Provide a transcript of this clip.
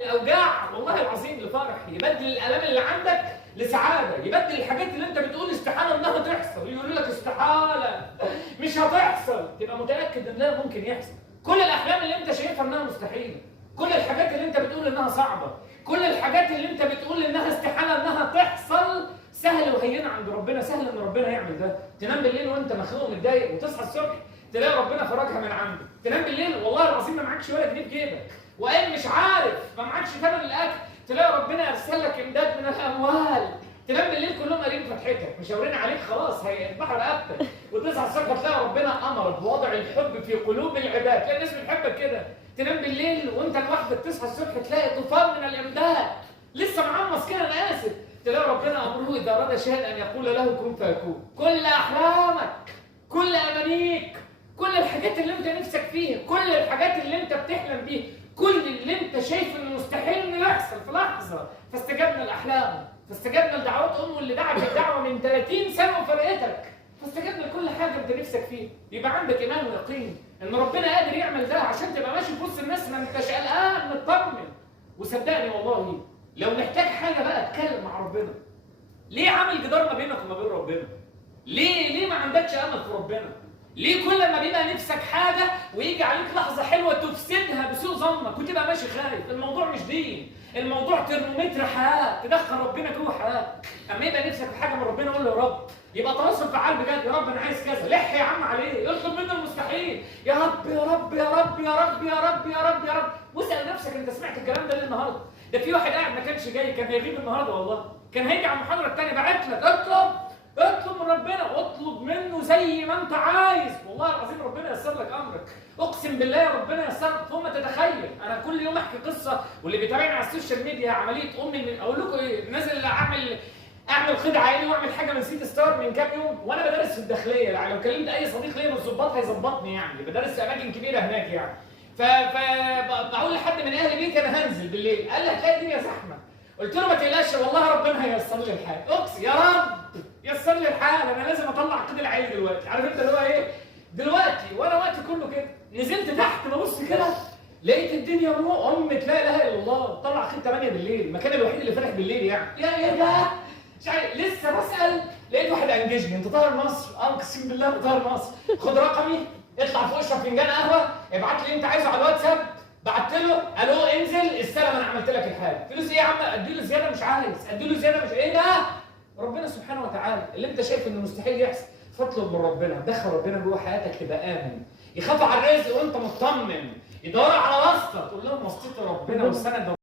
الاوجاع والله العظيم لفرح، يبدل الالام اللي عندك لسعاده، يبدل الحاجات اللي انت بتقول استحاله انها تحصل، يقولوا لك استحاله مش هتحصل، تبقى متاكد ان ده ممكن يحصل. كل الاحلام اللي انت شايفها انها مستحيله، كل الحاجات اللي انت بتقول انها صعبه، كل الحاجات اللي انت بتقول انها استحاله انها تحصل سهل وهينه عند ربنا، سهل ان ربنا يعمل ده. تنام بالليل وانت مخنوق ومتضايق وتصحى الصبح تلاقي ربنا فرجها من عنده. تنام بالليل والله العظيم ما معكش ولا جنيه في جيبك، وقال مش عارف ما معكش ثمن الاكل، تلاقي ربنا ارسل لك امداد من الاموال. تنام بالليل كلهم قارين فتحتك مشاورين عليك خلاص هيذبحوا رقبتك، وتصحى الصبح تلاقي ربنا امر بوضع الحب في قلوب العباد، تلاقي الناس بتحبك كده. تنام بالليل وانت لوحدك تصحى الصبح تلاقي طوفان من الامداد لسه معمص كده، انا اسف، تلاقي ربنا امره اذا اراد شيئا ان يقول له كن فيكون. كل احلامك، كل امانيك، كل الحاجات اللي انت نفسك فيها، كل الحاجات اللي انت بتحلم بيها، كل اللي انت شايف انه مستحيل انه يحصل في لحظه، فاستجبنا لاحلامه، فاستجبنا لدعوات امه اللي دعت الدعوه من 30 سنه وفرقتك، فاستجبنا لكل حاجه انت نفسك فيها. يبقى عندك ايمان ويقين ان ربنا قادر يعمل ده عشان تبقى ماشي في وسط الناس ما انتش قلقان مطمن. وصدقني والله لو محتاج حاجه بقى اتكلم مع ربنا. ليه عامل جدار ما بينك وما بين ربنا؟ ليه ما عندكش امل في ربنا؟ ليه كل ما بيبقى نفسك حاجه ويجي عليك لحظه حلوه تفسدها بسوء ظنك وتبقى ماشي خايف؟ الموضوع مش دين، الموضوع ترمومتر حياه، تدخل ربنا جوه حياتك. اما يبقى نفسك في حاجه من ربنا قول له يا رب، يبقى تواصل فعال بجد، يا رب انا عايز كذا، لح يا عم عليه، اطلب منه المستحيل، يا رب يا رب يا رب يا رب يا رب يا رب يا رب. واسال نفسك انت سمعت الكلام ده ليه النهارده؟ ده في واحد قاعد ما كانش جاي، كان هيغيب النهارده والله، كان هيجي على المحاضره الثانيه، بعت لك اطلب من ربنا، واطلب منه زي ما انت عايز، والله العظيم ربنا ييسر لك امرك، اقسم بالله ربنا ييسر لك فوق ما تتخيل. انا كل يوم احكي قصه، واللي بيتابعني على السوشيال ميديا عمليه امي من اقول لكم ايه، نازل اعمل خدعه عيني واعمل حاجه من سيتي ستار من كام يوم وانا بدرس في الداخليه، يعني لو كلمت اي صديق ليا من الظباط هيظبطني، يعني بدرس في اماكن كبيره هناك يعني. فبقول لحد من اهل بيتي انا هنزل بالليل، قال لي هتلاقي الدنيا زحمه، قلت له ما تقلقش والله ربنا هييسر لي الحال، اقسم يا رب يسر لي الحال، انا لازم اطلع قيد العين دلوقتي، عارف انت اللي هو ايه؟ دلوقتي وانا وقتي كله كده، نزلت تحت ببص كده لقيت الدنيا امة لا اله الا الله، طلع خيط 8 بالليل، المكان الوحيد اللي فاتح بالليل يعني، يا ايه ده؟ مش عارف، لسه بسال لقيت واحد انجزني، انت طاهر مصر؟ اقسم بالله انا طاهر مصر، خد رقمي اطلع فوق اشرب فنجان قهوه، ابعت لي اللي انت عايزه على الواتساب، بعت له الو انزل استلم انا عملت لك الحاجه، فلوس ايه يا عم؟ اديله زياده مش عايز، اديله زياده مش ايه ده؟ ربنا سبحانه وتعالى اللي انت شايف انه مستحيل يحصل، فاطلب من ربنا، دخل ربنا جوه حياتك تبقى امن، يخافوا على الرزق وانت مطمن، يدوروا على واسطه تقول لهم واسطه ربنا والسند